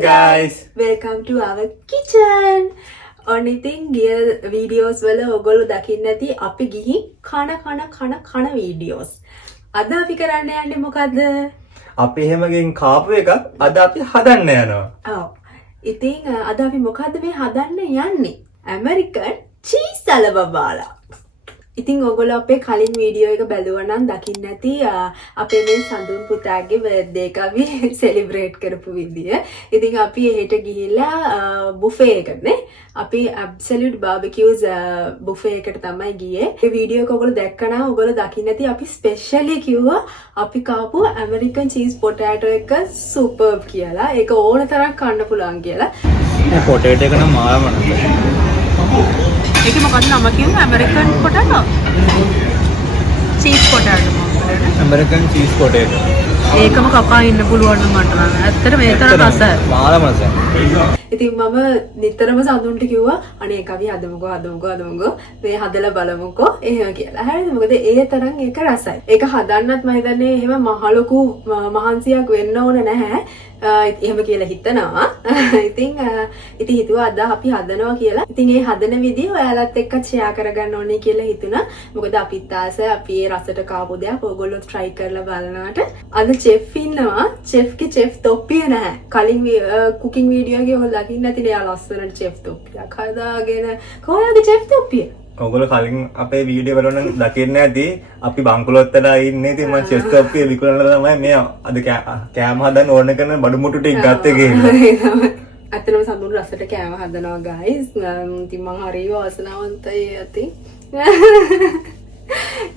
guys, welcome to our kitchen. Anything gear videos වල ඔයගොල්ලෝ දකින්න ඇති අපි ගිහින් කන videos. අද අපි කරන්න යන්නේ මොකද්ද? අපි එහෙම ගෙන් කාපු එකක් අද අපි හදන්න යනවා. ඔව්. ඉතින් අද අපි මොකද්ද මේ හදන්න යන්නේ? American cheese අලබබාලා. ඉතින් ඔයගොල්ලෝ අපේ කලින් වීඩියෝ එක බැලුවා නම් දකින්න ඇති අපේ මේ සඳුන් පුතාගේ බර්ත්ඩේ එක අපි සෙලිබ්‍රේට් කරපු විදිය. ඉතින් අපි එහෙට ගිහිල්ලා බුෆේ එකනේ අපි absolute barbecues බුෆේ එකට තමයි ගියේ. මේ වීඩියෝ එක ඔයගොල්ලෝ දැක්කම ඔයගොල්ලෝ දකින්න ඇති අපි ස්පෙෂලි කිව්වා අපි කාපු American cheese potato එක superb කියලා. ඒක ඕන තරම් කන්න පුළුවන් කියලා. මේ potato එක නම් මාරම නේද? ඒක මොකක්ද නම කියන්නේ American potato? cheese potato මොකක්ද? American cheese potato. ඒකම කපා ඉන්න පුළුවන් නම් මට නම්. ඇත්තට මේ තරම් රසයි. මාරම රසයි. ඉතින් මම නිතරම සඳුන්ට කිව්වා අනේ ඒක අපි හදමුකෝ මේ හදලා බලමුකෝ එහෙම කියලා. හරිද? මොකද ඒ තරම් ඒක රසයි. ඒක හදන්නත් මම හිතන්නේ එහෙම මහලොකු මහන්සියක් වෙන්න ඕන නැහැ. එහෙම කියලා හිතනවා. ඉතින් හිතුවා අද අපි හදනවා කියලා. ඉතින් මේ හදන විදිය ඔයාලත් එක්ක ෂෙයා කරගන්න ඕනේ කියලා හිතුණා. මොකද අපිත් ආසයි අපි මේ රසට කාපු දෙයක් ඔයගොල්ලෝ try කරලා බලනවාට. අද chef ඉන්නවා. chef තොප්පිය නැහැ. කලින් cooking video එකේ ඔයගොල්ලෝ දකින්න නැතිනේ යා ලස්සනට chef තොප්පියක් හදාගෙන. කොහොමද chef තොප්පිය? ඔයගොල්ලෝ කලින් අපේ වීඩියෝ වල නම් දකින්න ඇති අපි බංකුලොත් වෙලා ඉන්නේ. ඉතින් මම chef තොප්පිය විකුණලා තමයි මේ අද කෑම හදන්න ඕන කරන බඩු මුට්ටු ටික ගත්තේ කියලා. අතනම සම්මුණ රසට කෑම හදනවා guys. ඉතින් මම හරිය වාසනාවන්තයි ඇති.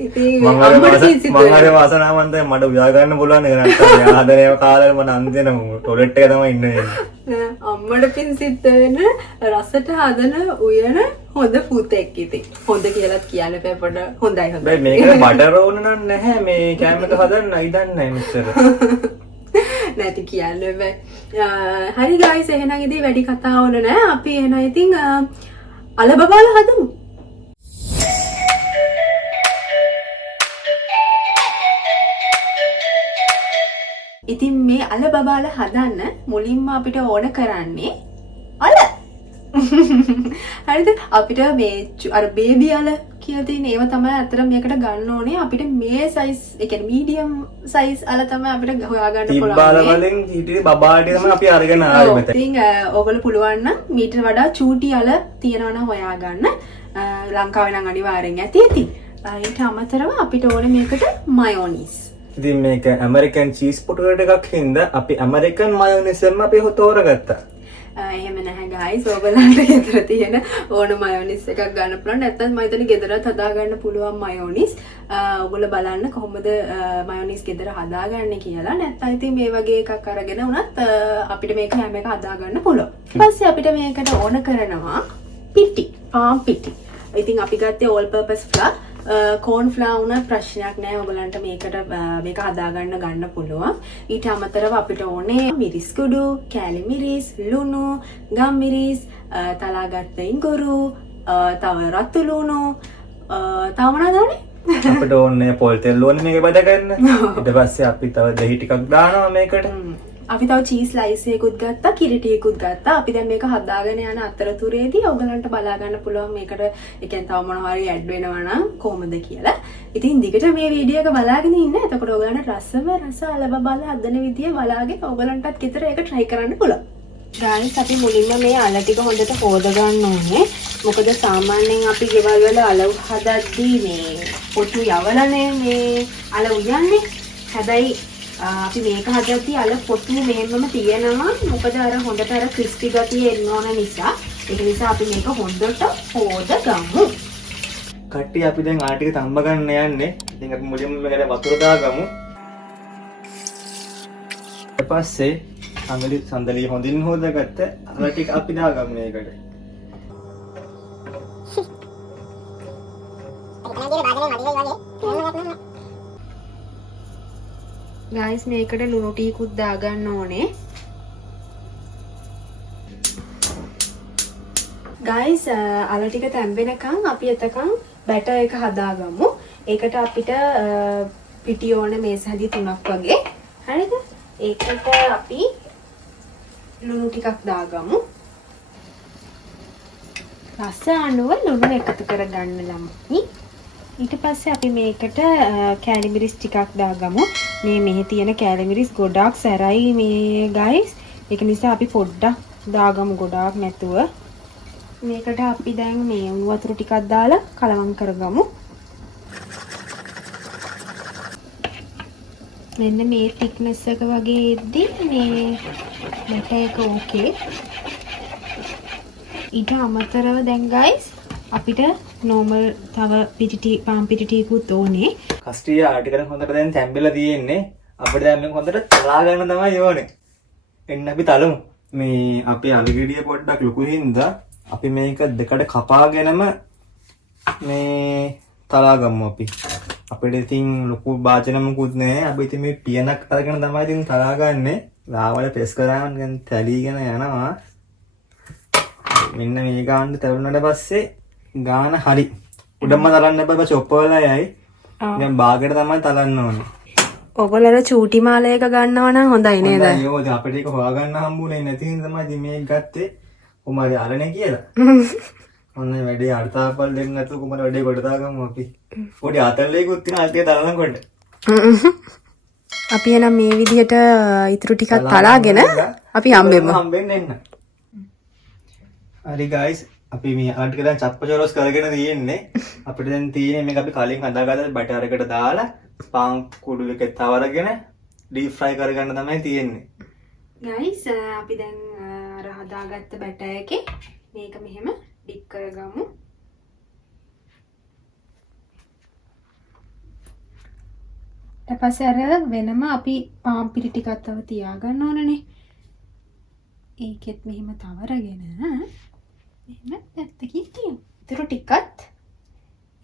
ඉතින් මම හරි වාසනාවන්තයි මට උයා ගන්න පුළුවන් එක නැත්තම් එයා හදන ඒවා කාලේ මම අන්තිම ටොයිලට් එක තමයි ඉන්නේ. අම්මට පින් සිද්ධ වෙන රසට හදන උයන හොඳ පුතෙක් ඉතින්. හොඳ කියලාත් කියන්න බෑ පොඩ හොඳයි. බෑ මේකට බටර් ඕන නම් නැහැ මේ කෑම එක හදන්න ඉදන්නේ නැහැ මෙච්චර. නැති කියන්න බෑ. හරි guys එහෙනම් ඉතින් වැඩි කතා ඕන නෑ. අපි එහෙනම් ඉතින් අලබබාල හදමු. ඉතින් මේ අලබබාල හදන්න මුලින්ම අපිට ඕන කරන්නේ අල. හරිද? අපිට මේ අර බේබි අල කියලා තියෙන ඒවා තමයි අතර මේකට ගන්න ඕනේ. අපිට මේ size ඒ කියන්නේ medium size අල තමයි අපිට හොයාගන්න පුළුවන්. තිබ්බාල වලින් හිටියේ බබාටි තමයි අපි අරගෙන ආවේ මෙතන. ඉතින් ඕගොල්ලෝ පුළුවන් නම් මීට වඩා චූටි අල තියනවා නම් හොයාගන්න. ලංකාවේ නම් අනිවාර්යෙන් ඇති. ඊට අමතරව අපිට ඕනේ මේකට මයොනීස්. ඉතින් මේක ඇමරිකන් චීස් පොටේටෝ එකක් හින්දා අපි ඇමරිකන් මයොනීස් එකම අපි තෝරගත්තා. එහෙම නැහැ guys. ඔයගොල්ලන්ට ගෙදර තියෙන ඕන මයොනීස් එකක් ගන්න පුළුවන්. නැත්නම් මම හිතන්නේ ගෙදරත් හදා ගන්න පුළුවන් මයොනීස්. ඔයගොල්ලෝ බලන්න කොහොමද මයොනීස් ගෙදර හදාගන්නේ කියලා. නැත්නම් ඉතින් මේ වගේ එකක් අරගෙන උනත් අපිට මේක හැම එක හදා ගන්න පුළුවන්. ඊපස්සේ අපිට මේකට ඕන කරනවා පිටි. පාන් පිටි. ඉතින් අපි ගත්තේ all purpose flour. corn flour උන ප්‍රශ්නයක් නැහැ. ඔයගලන්ට මේක හදාගන්න ගන්න පුළුවන්. ඊට අමතරව අපිට ඕනේ මිරිස් කුඩු, කෑලි මිරිස්, ලුණු, ගම් මිරිස්, තලාගත්ත ඉඟුරු, තව රතු ලුණු, තව මොනවද ඕනේ? අපිට ඕනේ පොල් තෙල් ඕනේ මේක බඩ ගන්න. ඊට පස්සේ අපි තව දහි ටිකක් දානවා මේකට. අපි තව චීස් ස්ලයිස් එකකුත් ගත්තා, කිරි ටිකකුත් ගත්තා. අපි දැන් මේක හදාගෙන යන අතරතුරේදී ඔයගලන්ට බලා ගන්න පුළුවන් මේකට ඒ කියන්නේ තව මොනවා හරි ඇඩ් වෙනවා නම් කොහොමද කියලා. ඉතින් දිගට මේ වීඩියෝ එක බලාගෙන ඉන්න. එතකොට ඔයගලන්ට රස අලබබාල හදන විදිය බලාගෙන ඔයගලන්ටත් ගෙදර ඒක try කරන්න පුළුවන්. guys අපි මුලින්ම මේ අල ටික හොඳට හොද ගන්න ඕනේ. මොකද සාමාන්‍යයෙන් අපි ගෙවල් වල අල හදද්දී මේ පොතු යවලනේ මේ අල උයන්නේ. හැබැයි අපි මේක හදද්දී අල පොතු මෙහෙමම තියෙනවා. මොකද අර හොඳට අර ක්‍රිස්පි ගතිය එන්න ඕන නිසා. ඒක නිසා අපි මේක හොඳට හොද ගමු. කට්ටිය අපි දැන් ආ ටික තම්බ ගන්න යන්නේ. ඉතින් අපි මුලින්ම මේකට වතුර දාගමු. ඊට පස්සේ සඳලිය හොඳින් හොදාගත්ත අල ටික අපි දාගමු මේකට. guys මේකට ලුණු ටිකකුත් දාගන්න ඕනේ. guys අල ටික තැම්බෙනකන් අපි එතකන් බැටර් එක හදාගමු. ඒකට අපිට පිටි ඕනේ මේස හැදි 3ක් වගේ. හරිද? ඒකට අපි ලුණු ටිකක් දාගමු. රස අනුව ලුණු එකතු කරගන්න ළමයි. ඊට පස්සේ අපි මේකට කෑලි මිරිස් ටිකක් දාගමු. මෙහි තියෙන කෑලි මිරිස් ගොඩාක් සැරයි මේ guys. ඒක නිසා අපි පොඩ්ඩක් දාගමු ගොඩාක් නැතුව. මේකට අපි දැන් මේ උණු වතුර ටිකක් දාලා කලවම් කරගමු. මෙන්න මේ thickness එක වගේ එද්දි මේ බැටර් එක ඕකේ. ඊට අමතරව දැන් guys අපිට normal තව පාන් පිටි ටිකකුත් ඕනේ. කස්ටිය ආටිකන හොඳට දැන් තැම්බිලා තියෙන්නේ. අපිට දැන් මේක හොඳට තලා ගන්න තමයි ඕනේ. එන්න අපි තලමු. මේ අපේ අලුගෙඩිය පොඩ්ඩක් ලොකු හින්දා අපි මේක දෙකට කපාගෙනම මේ තලා ගමු අපි. අපිට ඉතින් ලොකු වාදනමකුත් නැහැ. අපි ඉතින් මේ පියනක් අරගෙන තමයි ඉතින් තලා ගන්නෙ. ලාවල ප්‍රෙස් කරාම දැන් තැලීගෙන යනවා. මෙන්න මේ ගාන්න තැළුණාට පස්සේ ගාන හරි. උඩම තලන්න බෑ චොප්පර් වල යයි. දැන් බාගෙට තමයි තලන්න ඕනේ. ඔයගොල්ලෝ චූටි මාලයක ගන්නවා නම් හොඳයි නේද? අයියෝ දැන් අපිට ඒක හොයාගන්න හම්බුනේ නැති හින්දා තමයි ඉතින් මේක ගත්තේ. කොහමද අරනේ කියලා. ඔන්න වැඩේ අර්ථාපල් දෙන්න නැතුව කොහමද වැඩේ කොට දාගමු අපි. පොඩි අතල්ලේකුත් තියෙන අල්තිය දාලා කොට. අපි එනම් මේ විදිහට ඉතුරු ටිකක් තලාගෙන අපි හම්බෙන්න එන්න. හරි guys අපි මේ අලටික දැන් චප්පචොරස් කරගෙන තියෙන්නේ. අපිට දැන් තියෙන්නේ මේක අපි කලින් හදාගත්ත බටර් එකට දාලා පාන් කුඩු එකේ තවරගෙන ඩීප් ෆ්‍රයි කරගන්න තමයි තියෙන්නේ. guys අපි දැන් අර හදාගත්ත බටර් එකේ මේක මෙහෙම ඩිප් කරගමු. ඊට පස්සේ අර වෙනම අපි පාන් පිටි ටිකක් තව තියාගන්න ඕනනේ. ඒකෙත් මෙහෙම තවරගෙන මෙහෙම පැත්තකින් තියමු. ඊටු ටිකත්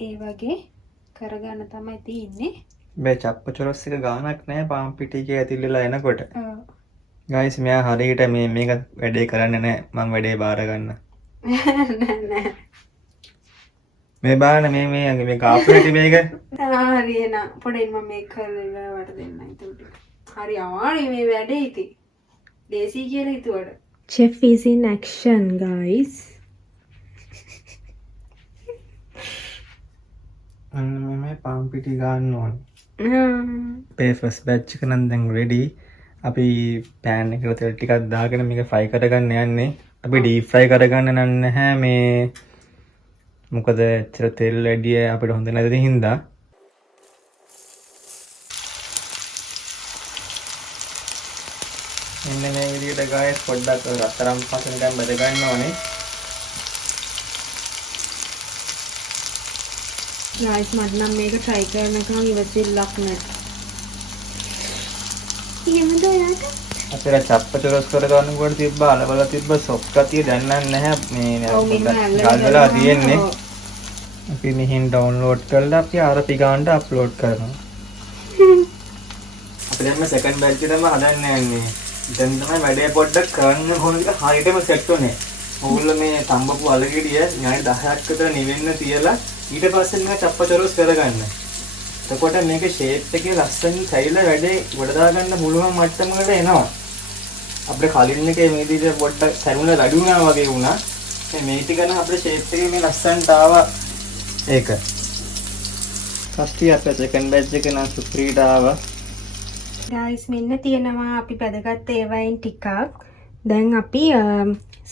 ඒ වගේ කරගන්න තමයි තියෙන්නේ. මේ චප්පචොරස් එක ගානක් නැහැ පාන් පිටි එකේ ඇතිල්ලලා එනකොට. guys මෙයා හරියට මේක වැඩේ කරන්නේ නැහැ. මම වැඩේ බාර ගන්න. නෑ. මේ බාන මේ කාපුවට මේක හරි එන පොඩ්ඩක් මම මේක කරලා වට දෙන්න ඉතින්. හරි අමාරුයි මේ වැඩේ ඉතින්. දේසි කියලා හිතුවට. Chef is in action guys. අන්න මේ පාන් පිටි ගන්න ඕනේ. අපේ ෆස්ට් බැච් එක නම් දැන් රෙඩි. අපි පෑන් එකට තෙල් ටිකක් දාගෙන මේක ෆ්‍රයි කරගන්න යන්නේ. අපි ඩීප් ෆ්‍රයි කරගන්න නැහැ මේ මොකද ඇත්තට තෙල් වැඩි අපිට හොඳ නැති හින්දා. මෙන්න මේ විදිහට guys පොඩ්ඩක් රත්තරන් පසෙන් දැන් බෙද ගන්න ඕනේ. guys මට නම් මේක try කරනකම් ඉවසිල්ලක් නැහැ. ඊමද ඔයාට අපේ චප්පචොරස් කරගන්නකොට තිබ්බ අලවල තිබ්බ සොෆ්ට් ගතිය දැන් නැහැ මේ ගල් වෙලා තියෙන්නේ. අපි මෙහෙන් ඩවුන්ලෝඩ් කරලා අපි ආරපි ගානට අප්ලෝඩ් කරනවා. අපි දැන් මේ සෙකන්ඩ් බැච් එකම හදන්න යන්නේ. දැන් තමයි වැඩේ පොඩ්ඩක් කරන්න ඕන ටික හරියටම සෙට් උනේ. ඕගොල්ලෝ මේ තඹපු අලගෙඩිය ඥායි 10ක් විතර නිවෙන්න තියලා ඊට පස්සේ මේක චප්පචොරස් කරගන්න. එතකොට මේක ෂේප් එකේ ලස්සන සයිලා වැඩේ ගොඩ දාගන්න පුළුවන් මට්ටමකට එනවා. අපිට කලින් එකේ මේ විදිහට පොඩ්ඩක් සැරුණ වැඩි වුණා වගේ වුණා. මේ ටික නම් අපේ ෂේප් එකේ මේ ලස්සනට ආවා. ඒක. ෆස්ට් අපේ සෙකන්ඩ් බැච් එක නම් සුප්‍රීට ආවා. guys මෙන්න තියෙනවා අපි බෙදගත්ත ඒවායින් ටිකක්. දැන් අපි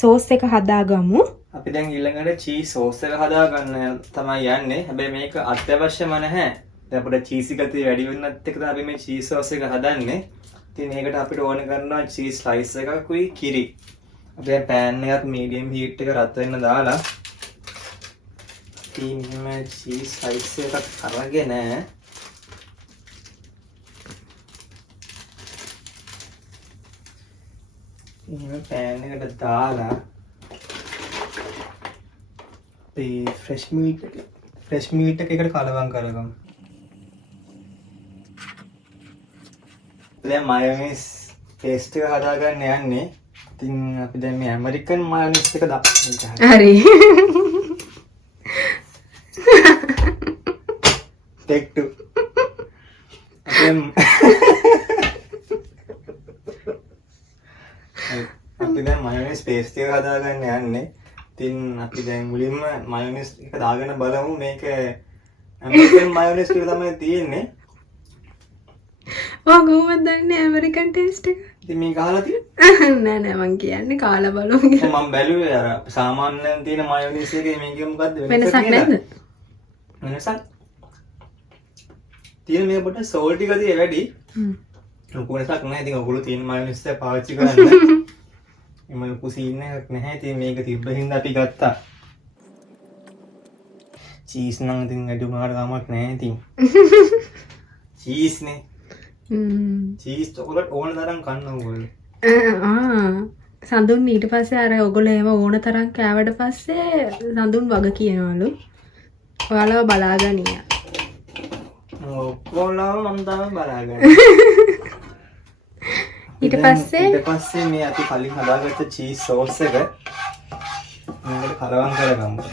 සෝස් එක හදාගමු. අපි දැන් ඊළඟට චීස් සෝස් එක හදාගන්න තමයි යන්නේ. හැබැයි මේක අත්‍යවශ්‍යම නැහැ. දැන් අපිට චීසි ගතිය වැඩි වෙනත් එක්ක අපි මේ චීස් සෝස් එක හදන්නේ. ඉතින් මේකට අපිට ඕන කරනවා චීස් ස්ලයිස් එකකුයි කිරි. අපි දැන් පෑන් එකත් මීඩියම් හීට් එක රත් වෙන්න දාලා ඉතින් මේ චීස් ස්ලයිස් එකක් අරගෙන මේ පෑන් එකට දාලා අපි ෆ්‍රෙෂ් මීට් එක එකට කලවම් කරගමු. දැන් මයොනයිස් පේස්ට් එක හදාගන්න යන්නේ. ඉතින් අපි දැන් මේ ඇමරිකන් මයොනයිස් එක දාන්න. හරි. ටෙක් 2. අපි අපි දැන් මයොනයිස් පේස්ට් එක හදාගන්න යන්නේ. ඉතින් අපි දැන් මුලින්ම මයොනයිස් එක දාගෙන බලමු මේක ඇමරිකන් මයොනයිස් කියලා තමයි තියෙන්නේ. ඔය කොහොමද දන්නේ ඇමරිකන් ටේස්ට් එක? ඉතින් මේක අහලා තියෙන්නේ නෑ නෑ මං කියන්නේ කාලා බලමු කියලා. මම බැලුවේ අර සාමාන්‍යයෙන් තියෙන මයොනයිස් එකේ මේකේ මොකද්ද වෙනසක් නැද්ද? වෙනසක් තියෙන මේ පොට සෝල් ටික දිහා වැඩි. ලොකු වෙනසක් නැහැ. ඉතින් ඔයගොල්ලෝ තියෙන මයොනයිස් එක පාවිච්චි කරන්න. එම ලොකු සීන් එකක් නැහැ. ඉතින් මේක තිබ්බ හින්දා අපි ගත්තා. චීස් නම් ඉතින් වැඩි උනාට කමක් නැහැ ඉතින්. චීස් නේ. චීස් චොකලට් ඕන තරම් කන්න ඕගොල්ලෝ. සඳුන් ඊට පස්සේ අර ඔයගොල්ලෝ ඒව ඕන තරම් කෑවට පස්සේ සඳුන් වග කියනවලු. ඔයාලව බලාගනිය. ඔක්කොලම මම තමයි බලාගන්නේ. ඊට පස්සේ මේ අපි කලින් හදාගත්ත චීස් සෝස් එක මේකට කලවම් කරගමු.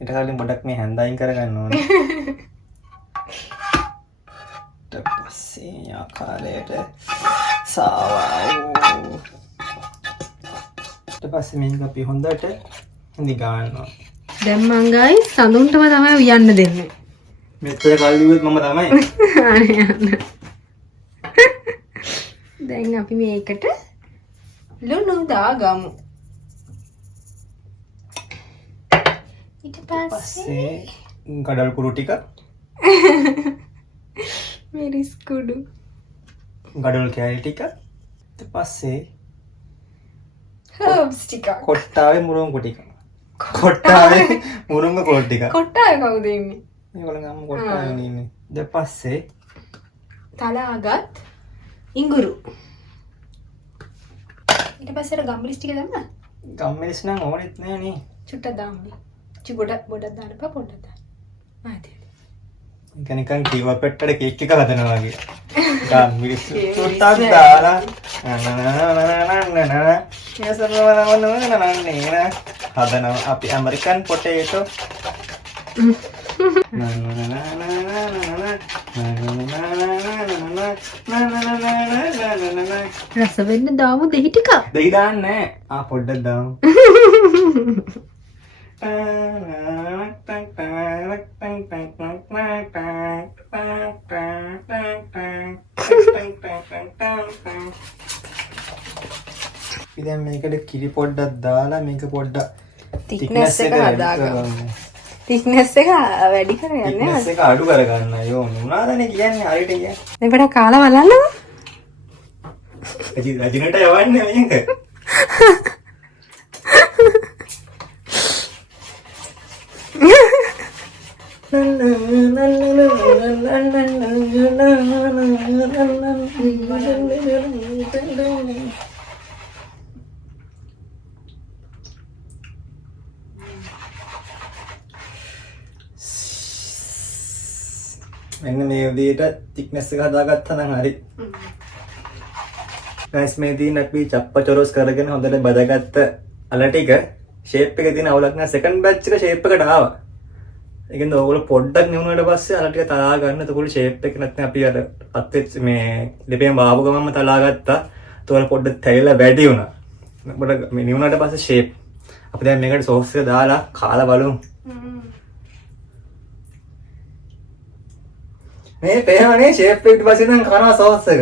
ඊට කලින් පොඩක් මේ හැන්දයින් කරගන්න ඕනේ. ඊට පස්සේ ආකාරයට සාවාව්. ඊට පස්සේ මේක අපි හොඳට හඳි ගන්නවා. දැන් මං ගයි සඳුන්ටම තමයි උයන්න දෙන්නේ. මෙච්චර කල් දිව්වොත් මම තමයි. අනේ යන්න. දැන් අපි මේකට ලුණු දාගමු. ඊට පස්සේ කඩල් කුරු ටික මිරිස් කුඩු ගඩොල් කෑලි ටික ඊට පස්සේ හර්බ්ස් ටික කොට්ටාවේ මුරුංගු ටික කොට්ටාවේ මුරුංගු කොළ ටික කොට්ටාවේ කවුද ඉන්නේ? මේගොල්ලෝ ගම කොට්ටාවේ ඉන්නේ. ඊට පස්සේ තලාගත් ඉඟුරු ඊට පස්සේ අර ගම්මිරිස් ටික දැම්මා. ගම්මිරිස් නම් ඕනෙත් නෑ නේ. චුට්ටක් දාමු. පොඩක් දාන්න එපා පොඩක් දාන්න. ආදී. ඒක නිකන් කීව පෙට්ටට කේක් එක හදනවා වගේ. ගම්මිරිස් චුට්ටක් දාලා හදනවා අපි ඇමරිකන් පොටේටෝ. රස වෙන්න දාමු දෙහි ටික. දෙහි දාන්නේ ආ පොඩ්ඩක් දාමු. ඉතින් මේකට කිරි පොඩ්ඩක් දාලා මේක පොඩ්ඩක් thickness එක හදාගමු. thickness එක වැඩි කරගන්න. thickness එක අඩු කරගන්න. යෝ මොනවාදනේ කියන්නේ හරියට කියන්නේ. මේ පොඩ කාලා බලන්නකෝ. රජිනට යවන්නේ මේක. මෙන්න මේ විදිහට thickness එක හදාගත්තා නම් හරි. ගයිස් මේ දින අපි චප්පචොරොස් කරගෙන හොඳට බදගත්ත අල ටික ෂේප් එකේ තියෙන අවුලක් නැහැ. සෙකන්ඩ් බැච් එක ෂේප් එකට ආවා. ඒකෙන්ද ඕගොල්ලෝ පොඩ්ඩක් නිවුනට පස්සේ අල ටික තලා ගන්න. එතකොට ෂේප් එක නැත්නම් අපි අර අත්වෙච්ච මේ දෙපෙන් වාපු ගමන්ම තලා ගත්තා. ඒතකොට පොඩ්ඩක් තැවිලා වැඩි වුණා. පොඩ්ඩක් මේ නිවුනට පස්සේ ෂේප්. අපි දැන් මේකට සෝස් එක දාලා කාලා බලමු. මේ පේනවනේ ෂේප් එකට පස්සේ නම් කරනවා සෝස් එක.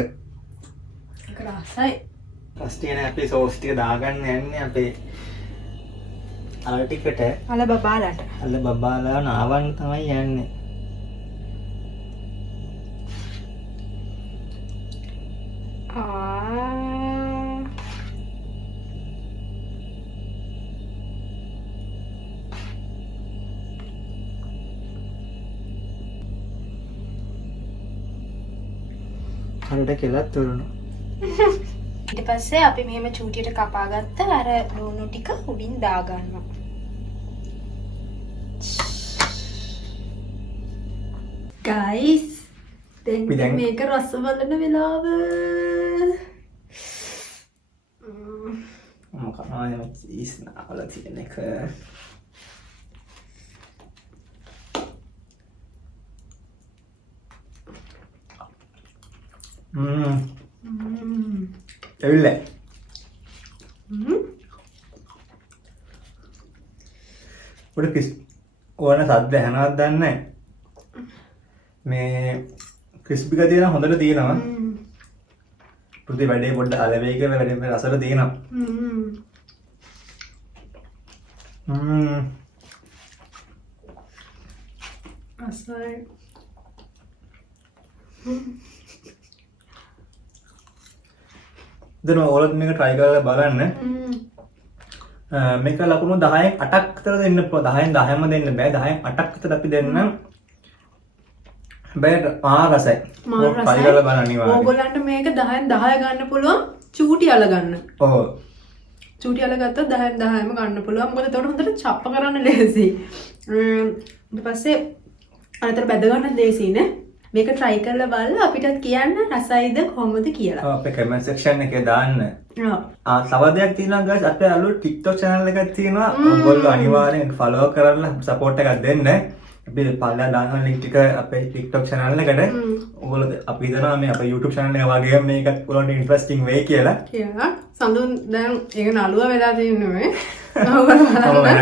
ඒක රසයි. ෆස්ට් එන අපි සෝස් ටික දාගන්න යන්නේ අපේ අල ටිකට. අල බබාලට. අල බබාලා නාවන් තමයි යන්නේ. හරියට කෙලත් තුරුණා. ඊට පස්සේ අපි මෙහෙම චූටියට කපාගත්ත අර ලුණු ටික උඩින් දාගන්නවා. ගයිස් දැන් මේක රස බලන වෙලාව. මොකක්ද චීස් නාවල තියෙන එක. ඇවිල්ලා. උඩ ඕන සද්ද ඇහෙනවද දන්නේ නැහැ. මේ ක්‍රිස්පි ගතිය නම් හොඳට තියෙනවා. පුතේ වැඩේ පොඩ්ඩ අලවෙයි කියලා වැඩේ රසට තියෙනවා. අසයි. දැන් ඔයාලත් මේක try කරලා බලන්න. මේක ලකුණු 10න් 8ක් විතර දෙන්න පුළුවන්. 10න් 10ම දෙන්න බෑ. 10න් 8ක් විතර අපි දෙන්න. බෑට රසයි. try කරලා බලන්න අනිවාර්යයෙන්. ඕගොල්ලන්ට මේක 10න් 10 ගන්න පුළුවන්. චූටි අල ගන්න. ඔව්. චූටි අල ගත්තොත් 10න් 10ම ගන්න පුළුවන්. මොකද එතකොට හොඳට චප්ප කරන්න ලේසි. ඊට පස්සේ අනතර බැද ගන්න ලේසි නේ. මේක try කරලා බලලා අපිටත් කියන්න රසයිද කොහොමද කියලා. ඔව් අපේ comment section එකේ දාන්න. ඔව්. තව දෙයක් තියෙනවා guys අපේ අලුත් TikTok channel එකක් තියෙනවා. ඔයගොල්ලෝ අනිවාර්යෙන් follow කරලා support එකක් දෙන්න. අපි පල්ලා දාන link ටික අපේ TikTok channel එකට. ඔයගොල්ලෝ අපි හිතනවා මේ අපේ YouTube channel එක වගේම මේකත් ඔයගොල්ලන්ට interesting වෙයි කියලා. කියලා. සඳුන් දැන් ඒක නළුව වෙලා තියෙනවා.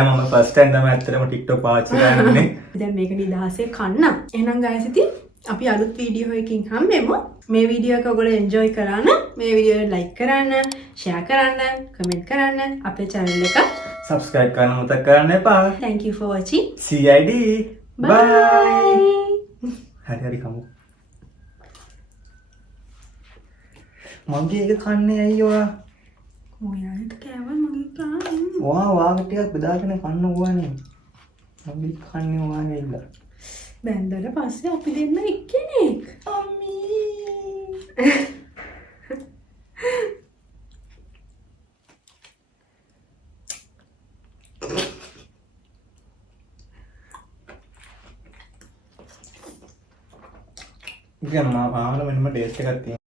මම first time තමයි ඇත්තටම TikTok පාවිච්චි කරන්නේ. දැන් මේක නිදහසේ කන්න. එහෙනම් guys ඉතින් අපි අලුත් වීඩියෝ එකකින් හම්බෙමු. මේ වීඩියෝ එක ඔයගොල්ලෝ enjoy කරන්න, මේ වීඩියෝ එක like කරන්න, share කරන්න, comment කරන්න, අපේ channel එක subscribe කරන්න මතක කරන්න එපා. Thank you for watching. CID. Bye. හරි කමු. මගේ එක කන්නේ ඇයි ඔයා? ඔයාලට කෑවල් මගේ කන්නේ. වාගේ ටිකක් බෙදාගෙන කන්න ඕනේ. මගේ කන්නේ ඔයාගේ ඉන්න. බැන්දට පස්සේ අපි දෙන්න එක්කෙනෙක්. අම්මී. ඉතින් මාන මෙන්න ටේස්ට් එකක් තියෙනවා.